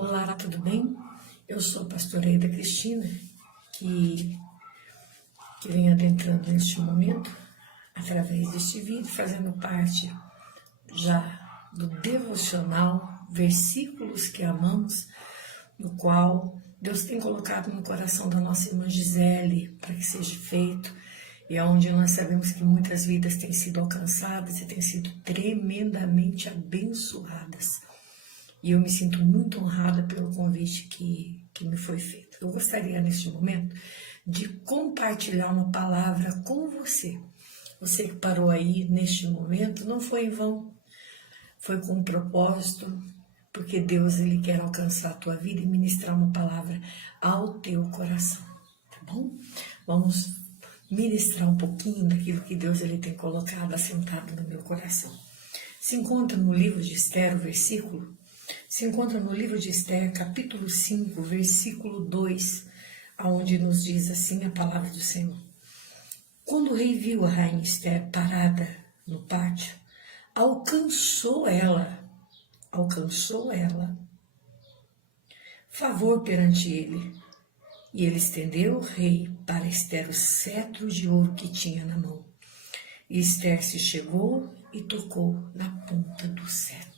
Olá, tudo bem? Eu sou a pastora Eda Cristina, que vem adentrando neste momento, através deste vídeo, fazendo parte já do devocional Versículos que Amamos, no qual Deus tem colocado no coração da nossa irmã Gisele para que seja feito, e é onde nós sabemos que muitas vidas têm sido alcançadas e têm sido tremendamente abençoadas. E eu me sinto muito honrada pelo convite que me foi feito. Eu gostaria, neste momento, de compartilhar uma palavra com você. Você que parou aí neste momento, não foi em vão. Foi com um propósito, porque Deus ele quer alcançar a tua vida e ministrar uma palavra ao teu coração. Tá bom? Vamos ministrar um pouquinho daquilo que Deus ele tem colocado assentado no meu coração. Se encontra no livro de Esther, o versículo. Se encontra no livro de Esther, capítulo 5, versículo 2, onde nos diz assim a palavra do Senhor. Quando o rei viu a rainha Esther parada no pátio, alcançou ela favor perante ele. E ele estendeu ao rei para Esther o cetro de ouro que tinha na mão. E Esther se chegou e tocou na ponta do cetro.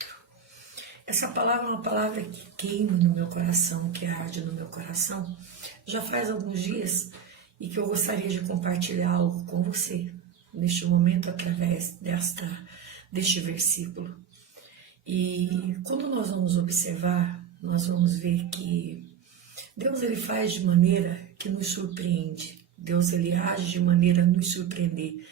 Essa palavra é uma palavra que queima no meu coração, que arde no meu coração, já faz alguns dias, e que eu gostaria de compartilhar algo com você, neste momento, através deste versículo. E quando nós vamos observar, nós vamos ver que Deus ele faz de maneira que nos surpreende. Deus ele age de maneira a nos surpreender.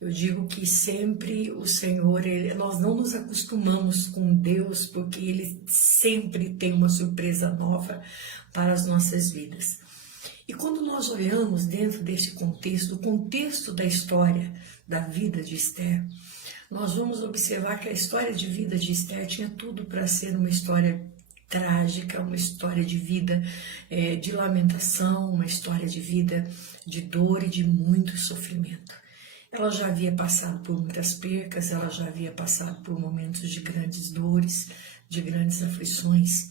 Eu digo que sempre o Senhor, nós não nos acostumamos com Deus, porque Ele sempre tem uma surpresa nova para as nossas vidas. E quando nós olhamos dentro desse contexto, o contexto da história da vida de Esther, nós vamos observar que a história de vida de Esther tinha tudo para ser uma história trágica, uma história de vida de lamentação, uma história de vida de dor e de muito sofrimento. Ela já havia passado por muitas percas, ela já havia passado por momentos de grandes dores, de grandes aflições.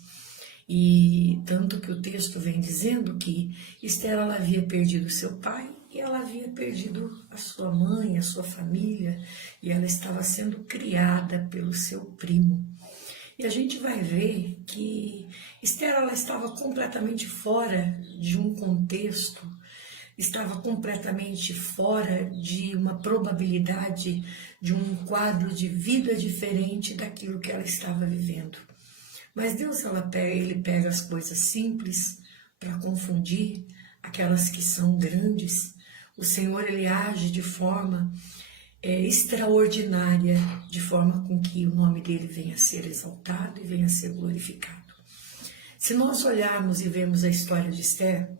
E tanto que o texto vem dizendo que Esther ela havia perdido seu pai e ela havia perdido a sua mãe, a sua família, e ela estava sendo criada pelo seu primo. E a gente vai ver que Esther ela estava completamente fora de um contexto, estava completamente fora de uma probabilidade de um quadro de vida diferente daquilo que ela estava vivendo. Mas Deus ele pega as coisas simples para confundir aquelas que são grandes. O Senhor ele age de forma extraordinária, de forma com que o nome dele venha a ser exaltado e venha a ser glorificado. Se nós olharmos e vermos a história de Esther,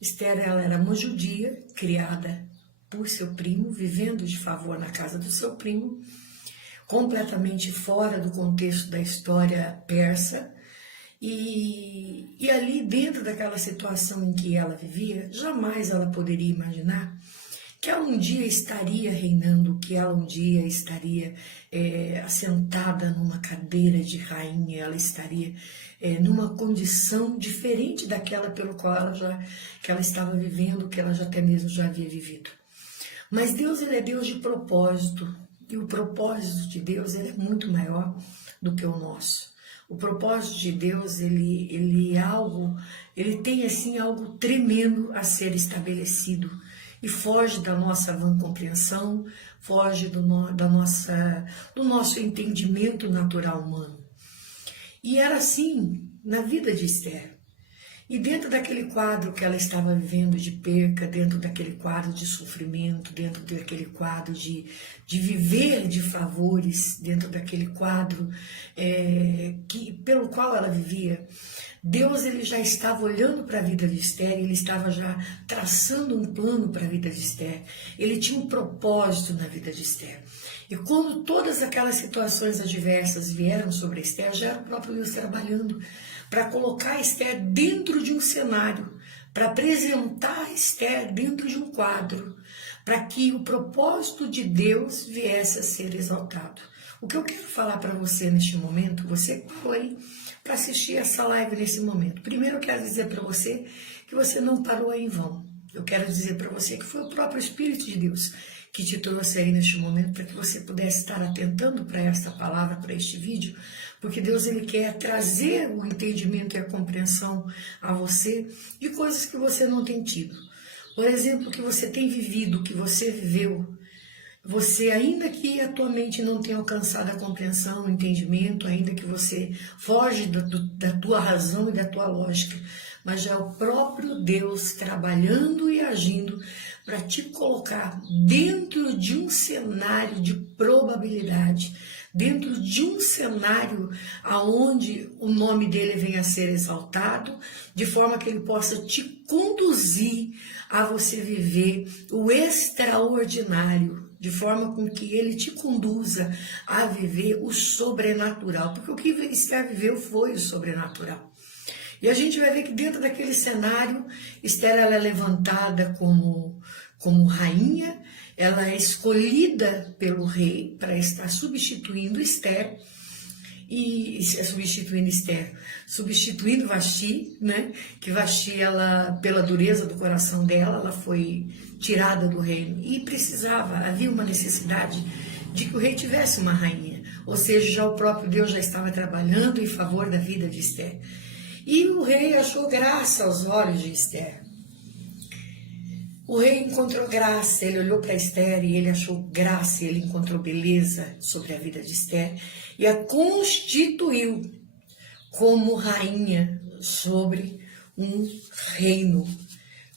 Esther ela era uma judia criada por seu primo, vivendo de favor na casa do seu primo, completamente fora do contexto da história persa, e ali dentro daquela situação em que ela vivia, jamais ela poderia imaginar que ela um dia estaria reinando, que ela um dia estaria assentada numa cadeira de rainha, ela estaria numa condição diferente daquela pelo qual que ela estava vivendo, que ela até mesmo já havia vivido. Mas Deus ele é Deus de propósito, e o propósito de Deus ele é muito maior do que o nosso. O propósito de Deus ele tem assim algo tremendo a ser estabelecido. E foge da nossa vã compreensão, foge do nosso entendimento natural humano. E era assim na vida de Esther. E dentro daquele quadro que ela estava vivendo de perca, dentro daquele quadro de sofrimento, dentro daquele quadro de viver de favores, dentro daquele quadro pelo qual ela vivia, Deus ele já estava olhando para a vida de Esther, ele estava já traçando um plano para a vida de Esther, ele tinha um propósito na vida de Esther. E quando todas aquelas situações adversas vieram sobre Esther, já era o próprio Deus trabalhando para colocar Esther dentro de um cenário, para apresentar Esther dentro de um quadro, para que o propósito de Deus viesse a ser exaltado. O que eu quero falar para você neste momento, você que parou aí para assistir essa live nesse momento. Primeiro eu quero dizer para você que você não parou aí em vão. Eu quero dizer para você que foi o próprio Espírito de Deus que te trouxe aí neste momento para que você pudesse estar atentando para esta palavra, para este vídeo, porque Deus ele quer trazer o entendimento e a compreensão a você de coisas que você não tem tido. Por exemplo, que você tem vivido, que você viveu. Você, ainda que a tua mente não tenha alcançado a compreensão, o entendimento, ainda que você foge da tua razão e da tua lógica, mas já é o próprio Deus trabalhando e agindo para te colocar dentro de um cenário de probabilidade, dentro de um cenário aonde o nome dele venha a ser exaltado, de forma que ele possa te conduzir a você viver o extraordinário, de forma com que ele te conduza a viver o sobrenatural, porque o que Esther viveu foi o sobrenatural. E a gente vai ver que dentro daquele cenário, Esther ela é levantada como rainha, ela é escolhida pelo rei para estar substituindo Vasti, né? Que Vasti, ela, pela dureza do coração dela, ela foi tirada do reino e havia uma necessidade de que o rei tivesse uma rainha, ou seja, já o próprio Deus já estava trabalhando em favor da vida de Esther. E o rei achou graça aos olhos de Esther. O rei encontrou graça, ele olhou para Esther e ele achou graça, ele encontrou beleza sobre a vida de Esther e a constituiu como rainha sobre um reino.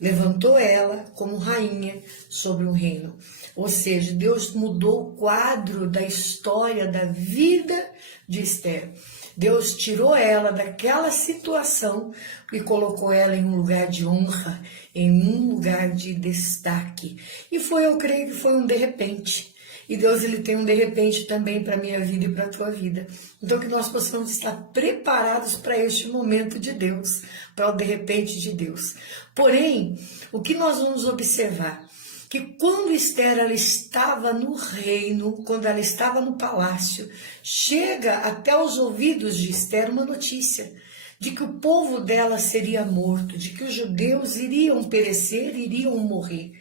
Levantou ela como rainha sobre um reino. Ou seja, Deus mudou o quadro da história da vida de Esther. Deus tirou ela daquela situação e colocou ela em um lugar de honra, em um lugar de destaque. E eu creio que foi um de repente. E Deus ele tem um de repente também para a minha vida e para a tua vida. Então que nós possamos estar preparados para este momento de Deus, para o de repente de Deus. Porém, o que nós vamos observar? Que quando Esther ela estava no reino, quando ela estava no palácio, chega até os ouvidos de Esther uma notícia de que o povo dela seria morto, de que os judeus iriam perecer, iriam morrer.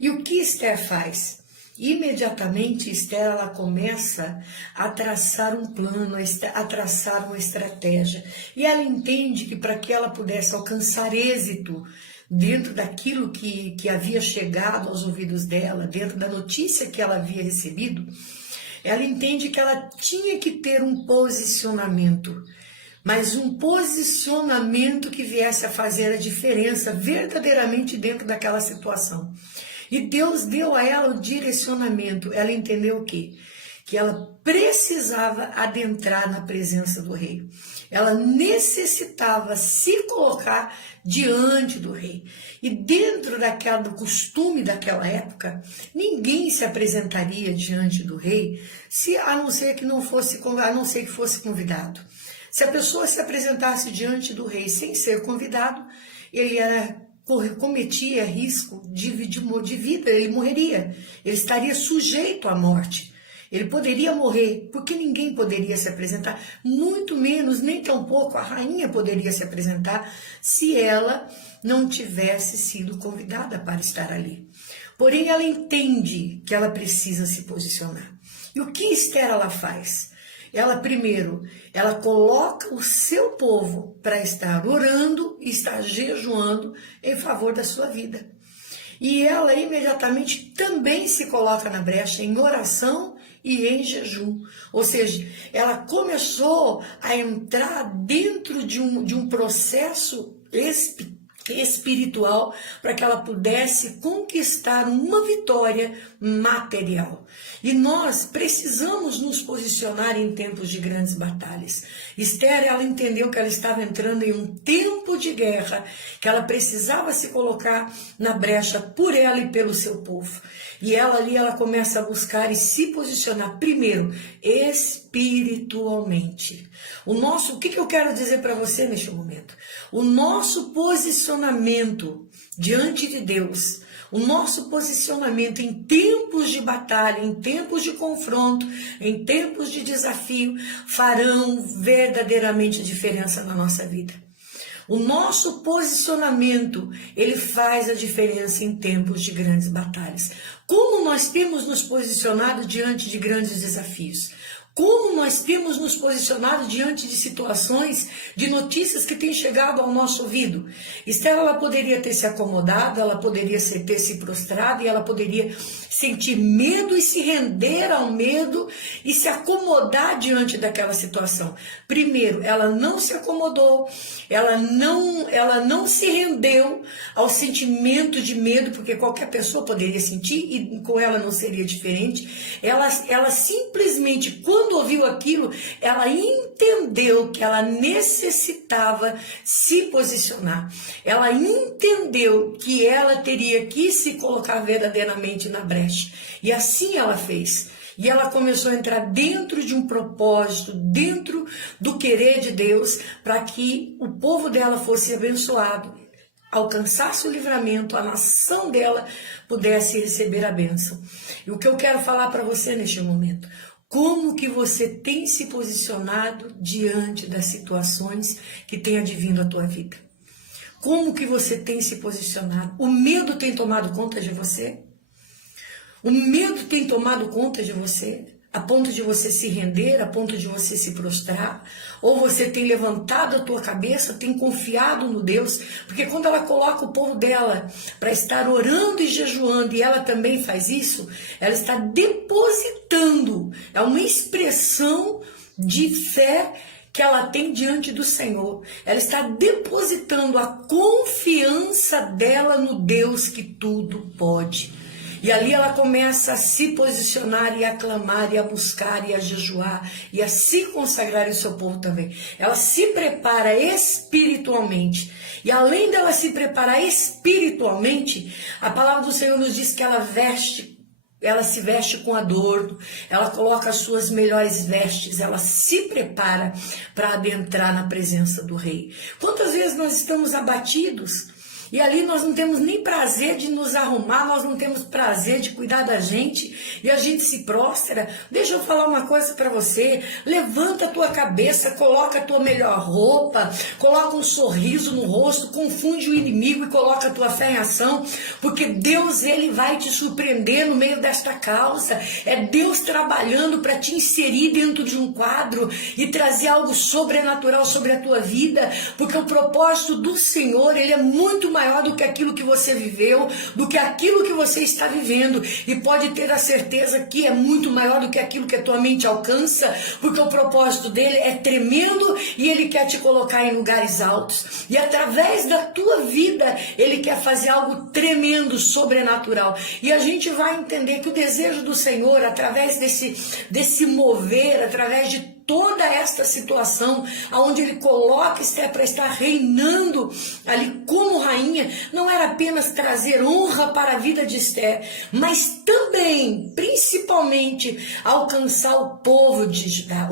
E o que Esther faz? Imediatamente Esther ela começa a traçar um plano, a traçar uma estratégia. E ela entende que para que ela pudesse alcançar êxito dentro daquilo que havia chegado aos ouvidos dela, dentro da notícia que ela havia recebido, ela entende que ela tinha que ter um posicionamento, mas um posicionamento que viesse a fazer a diferença verdadeiramente dentro daquela situação. E Deus deu a ela o direcionamento, ela entendeu o quê? Que ela precisava adentrar na presença do rei. Ela necessitava se colocar diante do rei. E dentro do costume daquela época, ninguém se apresentaria diante do rei, a não ser que fosse convidado. Se a pessoa se apresentasse diante do rei sem ser convidado, ele cometia risco de vida, ele morreria, ele estaria sujeito à morte. Ele poderia morrer, porque ninguém poderia se apresentar, muito menos, nem tampouco a rainha poderia se apresentar se ela não tivesse sido convidada para estar ali. Porém, ela entende que ela precisa se posicionar. E o que Esther ela faz? Ela coloca o seu povo para estar orando e estar jejuando em favor da sua vida. E ela imediatamente também se coloca na brecha em oração e em jejum. Ou seja, ela começou a entrar dentro de um processo espiritual para que ela pudesse conquistar uma vitória material. E nós precisamos nos posicionar em tempos de grandes batalhas. Esther, ela entendeu que ela estava entrando em um tempo de guerra, que ela precisava se colocar na brecha por ela e pelo seu povo. E ela começa a buscar e se posicionar primeiro espiritualmente. O que eu quero dizer para você neste momento? O nosso posicionamento diante de Deus, O nosso posicionamento em tempos de batalha, em tempos de confronto, em tempos de desafio, farão verdadeiramente diferença na nossa vida. O nosso posicionamento, ele faz a diferença em tempos de grandes batalhas. Como nós temos nos posicionado diante de grandes desafios? Como nós temos nos posicionado diante de situações, de notícias que têm chegado ao nosso ouvido? Esther, ela poderia ter se acomodado, ela poderia ter se prostrado e ela poderia sentir medo e se render ao medo e se acomodar diante daquela situação. Primeiro, ela não se acomodou, ela não se rendeu ao sentimento de medo, porque qualquer pessoa poderia sentir e com ela não seria diferente. Ela simplesmente, quando ouviu aquilo, ela entendeu que ela necessitava se posicionar. Ela entendeu que ela teria que se colocar verdadeiramente na brecha. E assim ela fez. E ela começou a entrar dentro de um propósito, dentro do querer de Deus, para que o povo dela fosse abençoado, alcançasse o livramento, a nação dela pudesse receber a bênção. E o que eu quero falar para você neste momento: como que você tem se posicionado diante das situações que têm advindo à tua vida? Como que você tem se posicionado? O medo tem tomado conta de você? O medo tem tomado conta de você, a ponto de você se render, a ponto de você se prostrar? Ou você tem levantado a tua cabeça, tem confiado no Deus? Porque quando ela coloca o povo dela para estar orando e jejuando, e ela também faz isso, ela está depositando, é uma expressão de fé que ela tem diante do Senhor. Ela está depositando a confiança dela no Deus que tudo pode. E ali ela começa a se posicionar e a clamar e a buscar e a jejuar e a se consagrar em seu povo também. Ela se prepara espiritualmente. E além dela se preparar espiritualmente, a palavra do Senhor nos diz que ela se veste com adorno, ela coloca as suas melhores vestes, ela se prepara para adentrar na presença do rei. Quantas vezes nós estamos abatidos? E ali nós não temos nem prazer de nos arrumar, nós não temos prazer de cuidar da gente, e a gente se prostra. Deixa eu falar uma coisa para você: levanta a tua cabeça, coloca a tua melhor roupa, coloca um sorriso no rosto, confunde o inimigo e coloca a tua fé em ação, porque Deus, ele vai te surpreender no meio desta causa. É Deus trabalhando para te inserir dentro de um quadro e trazer algo sobrenatural sobre a tua vida, porque o propósito do Senhor, ele é muito maior do que aquilo que você viveu, do que aquilo que você está vivendo, e pode ter a certeza que é muito maior do que aquilo que a tua mente alcança, porque o propósito dele é tremendo e ele quer te colocar em lugares altos, e através da tua vida ele quer fazer algo tremendo, sobrenatural. E a gente vai entender que o desejo do Senhor, através desse mover, através de toda esta situação, onde ele coloca Esther para estar reinando ali como rainha, não era apenas trazer honra para a vida de Esther, mas também, principalmente, alcançar o povo de Judá,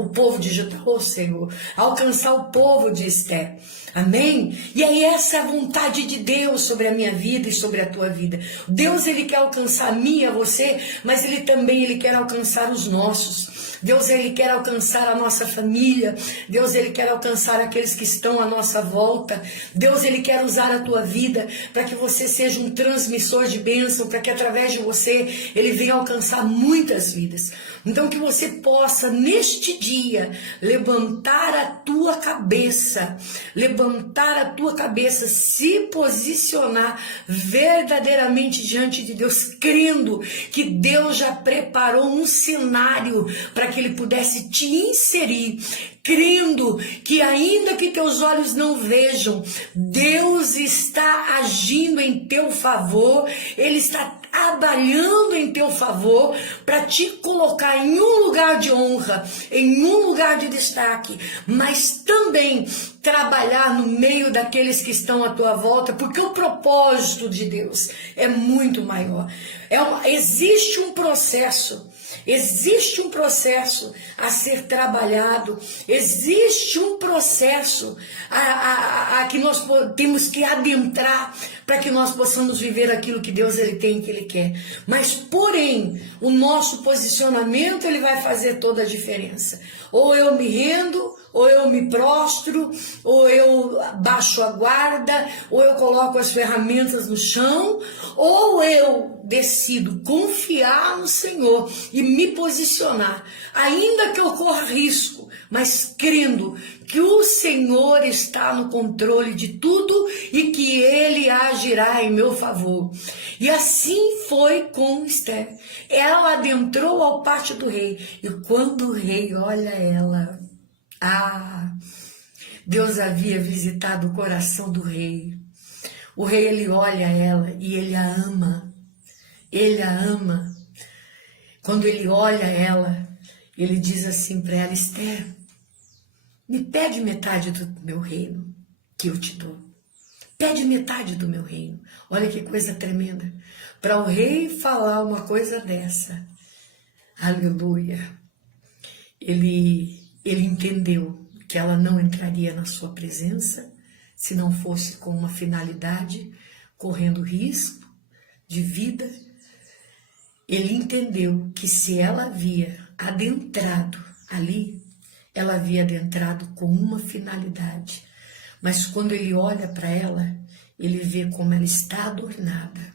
oh Senhor, alcançar o povo de Esther. Amém? E aí essa é a vontade de Deus sobre a minha vida e sobre a tua vida. Deus, ele quer alcançar a mim e a você, mas ele também quer alcançar os nossos. Deus, ele quer alcançar a nossa família. Deus, ele quer alcançar aqueles que estão à nossa volta. Deus, ele quer usar a tua vida para que você seja um transmissor de bênção, para que através de você ele venha alcançar muitas vidas. Então que você possa neste dia levantar a tua cabeça, se posicionar verdadeiramente diante de Deus, crendo que Deus já preparou um cenário para que ele pudesse te inserir, crendo que ainda que teus olhos não vejam, Deus está agindo em teu favor, ele está trabalhando em teu favor para te colocar em um lugar de honra, em um lugar de destaque, mas também trabalhar no meio daqueles que estão à tua volta, porque o propósito de Deus é muito maior. Existe um processo Existe um processo a ser trabalhado, existe um processo a que nós temos que adentrar para que nós possamos viver aquilo que Deus ele tem, que Ele quer. Mas, porém, o nosso posicionamento ele vai fazer toda a diferença. Ou eu me rendo, ou eu me prostro, ou eu baixo a guarda, ou eu coloco as ferramentas no chão, ou eu decido confiar no Senhor e me posicionar, ainda que eu corra risco, mas crendo que o Senhor está no controle de tudo e que Ele agirá em meu favor. E assim foi com Esther. Ela adentrou ao pátio do rei, e quando o rei olha ela, Deus havia visitado o coração do rei. O rei, ele olha ela e ele a ama. Ele a ama. Quando ele olha ela, ele diz assim para ela: Esther, me pede metade do meu reino que eu te dou. Pede metade do meu reino. Olha que coisa tremenda. Para o rei falar uma coisa dessa, aleluia, ele entendeu que ela não entraria na sua presença se não fosse com uma finalidade, correndo risco de vida. Ele entendeu que se ela havia adentrado ali, ela havia adentrado com uma finalidade. Mas quando ele olha para ela, ele vê como ela está adornada.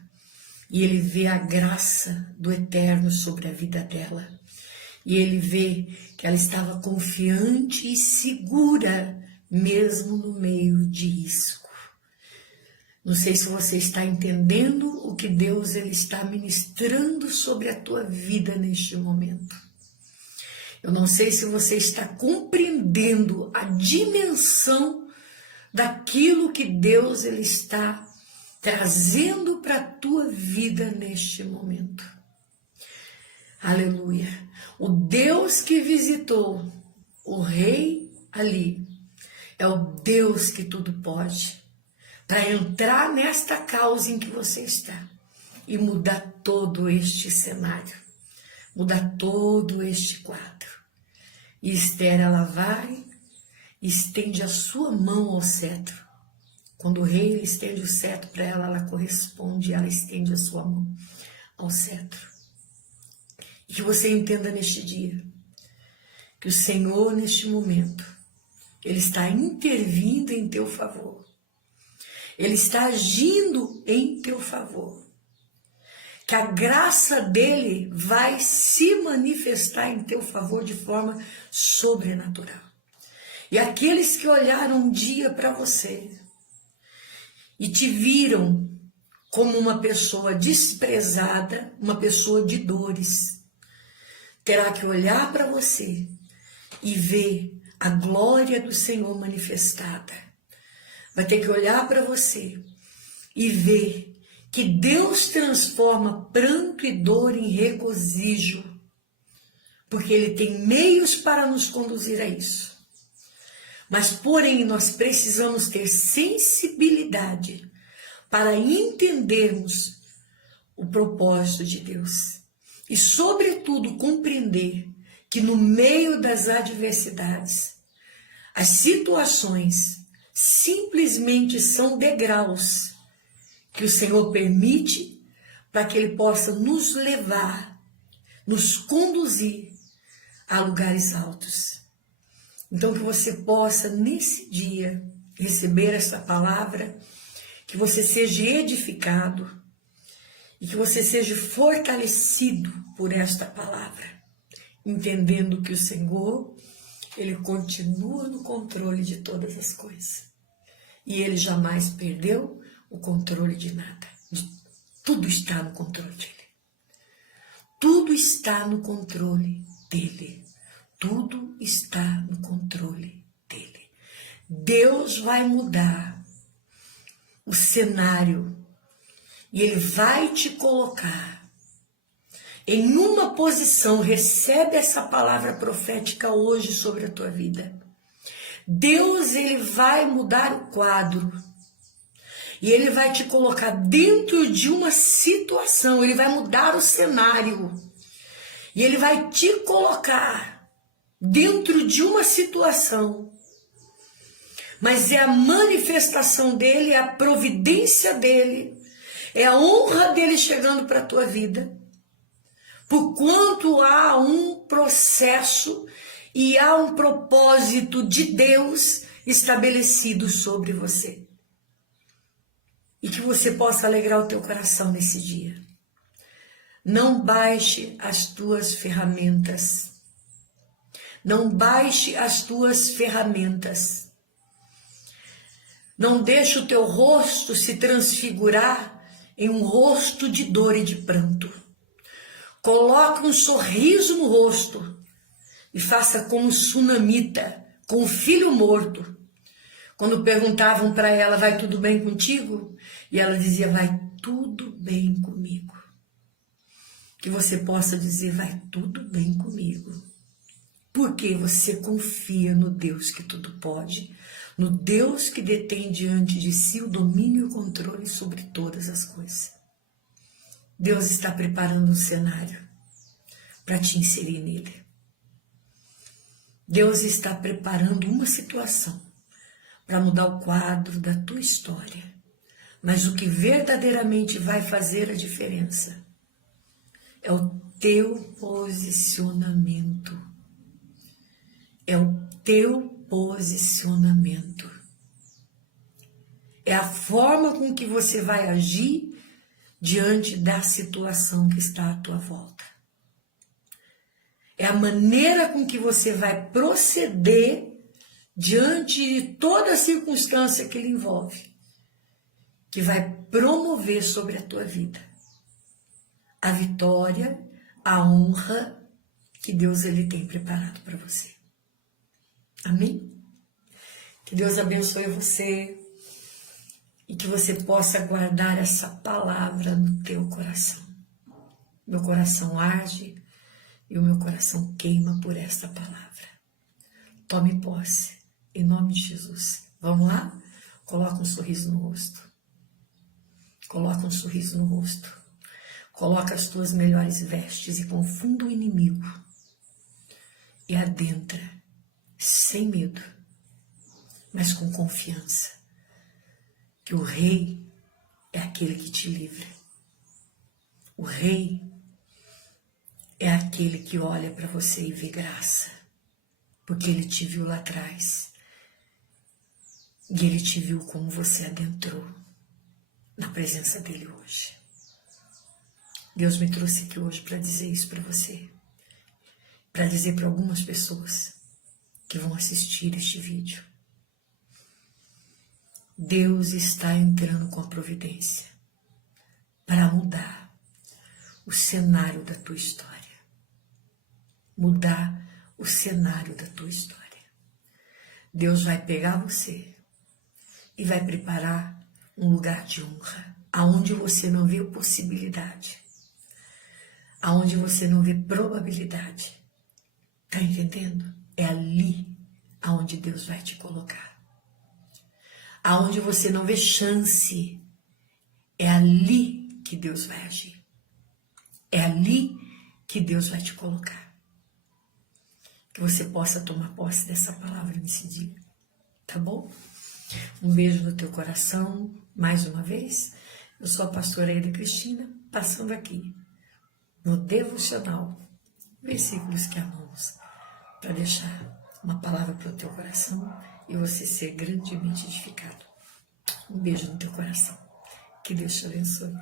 E ele vê a graça do Eterno sobre a vida dela. E ele vê que ela estava confiante e segura, mesmo no meio de risco. Não sei se você está entendendo o que Deus ele está ministrando sobre a tua vida neste momento. Eu não sei se você está compreendendo a dimensão daquilo que Deus ele está trazendo para a tua vida neste momento. Aleluia. O Deus que visitou o rei ali é o Deus que tudo pode, para entrar nesta causa em que você está e mudar todo este cenário, mudar todo este quadro. E Esther, ela vai e estende a sua mão ao cetro. Quando o rei ele estende o cetro para ela, ela corresponde, ela estende a sua mão ao cetro. E que você entenda neste dia que o Senhor, neste momento, Ele está intervindo em teu favor. Ele está agindo em teu favor. Que a graça dele vai se manifestar em teu favor de forma sobrenatural. E aqueles que olharam um dia para você e te viram como uma pessoa desprezada, uma pessoa de dores, terá que olhar para você e ver a glória do Senhor manifestada. Vai ter que olhar para você e ver que Deus transforma pranto e dor em regozijo, porque Ele tem meios para nos conduzir a isso. Mas, porém, nós precisamos ter sensibilidade para entendermos o propósito de Deus. E, sobretudo, compreender que no meio das adversidades, as situações simplesmente são degraus que o Senhor permite para que Ele possa nos levar, nos conduzir a lugares altos. Então, que você possa, nesse dia, receber essa palavra, que você seja edificado e que você seja fortalecido por esta palavra, entendendo que o Senhor, Ele continua no controle de todas as coisas. E Ele jamais perdeu o controle de nada. Tudo está no controle dEle. Tudo está no controle dEle. Tudo está no controle dEle. Deus vai mudar o cenário e Ele vai te colocar em uma posição. Recebe essa palavra profética hoje sobre a tua vida. Deus, Ele vai mudar o quadro e Ele vai te colocar dentro de uma situação. Ele vai mudar o cenário E Ele vai te colocar dentro de uma situação, mas é a manifestação dEle, é a providência dEle, é a honra dEle chegando para a tua vida, por quanto há um processo e há um propósito de Deus estabelecido sobre você. E que você possa alegrar o teu coração nesse dia. Não baixe as tuas ferramentas. Não baixe as tuas ferramentas. Não deixe o teu rosto se transfigurar em um rosto de dor e de pranto. Coloque um sorriso no rosto e faça como sunamita, com o filho morto. Quando perguntavam para ela, vai tudo bem contigo? E ela dizia, vai tudo bem comigo. Que você possa dizer, vai tudo bem comigo. Porque você confia no Deus que tudo pode, no Deus que detém diante de si o domínio e o controle sobre todas as coisas. Deus está preparando um cenário para te inserir nele. Deus está preparando uma situação para mudar o quadro da tua história. Mas o que verdadeiramente vai fazer a diferença é o teu posicionamento. É o teu posicionamento. É a forma com que você vai agir diante da situação que está à tua volta. É a maneira com que você vai proceder diante de toda a circunstância que ele envolve, que vai promover sobre a tua vida a vitória, a honra que Deus ele tem preparado para você. Amém? Que Deus abençoe você e que você possa guardar essa palavra no teu coração. Meu coração arde e o meu coração queima por esta palavra. Tome posse, em nome de Jesus. Vamos lá? Coloca um sorriso no rosto. Coloca um sorriso no rosto. Coloca as tuas melhores vestes e confunda o inimigo. E adentra, sem medo, mas com confiança, que o Rei é aquele que te livra. O Rei é aquele que olha para você e vê graça, porque ele te viu lá atrás e ele te viu como você adentrou na presença dele hoje. Deus me trouxe aqui hoje para dizer isso para você, para dizer para algumas pessoas que vão assistir este vídeo. Deus está entrando com a providência para mudar o cenário da tua história. Mudar o cenário da tua história. Deus vai pegar você e vai preparar um lugar de honra, aonde você não vê possibilidade, aonde você não vê probabilidade. Tá entendendo? É ali aonde Deus vai te colocar. Aonde você não vê chance, é ali que Deus vai agir. É ali que Deus vai te colocar. Que você possa tomar posse dessa palavra nesse dia, tá bom? Um beijo no teu coração, mais uma vez. Eu sou a pastora Aida Cristina, passando aqui no devocional, versículos que amamos, para deixar uma palavra para o teu coração e você ser grandemente edificado. Um beijo no teu coração. Que Deus te abençoe.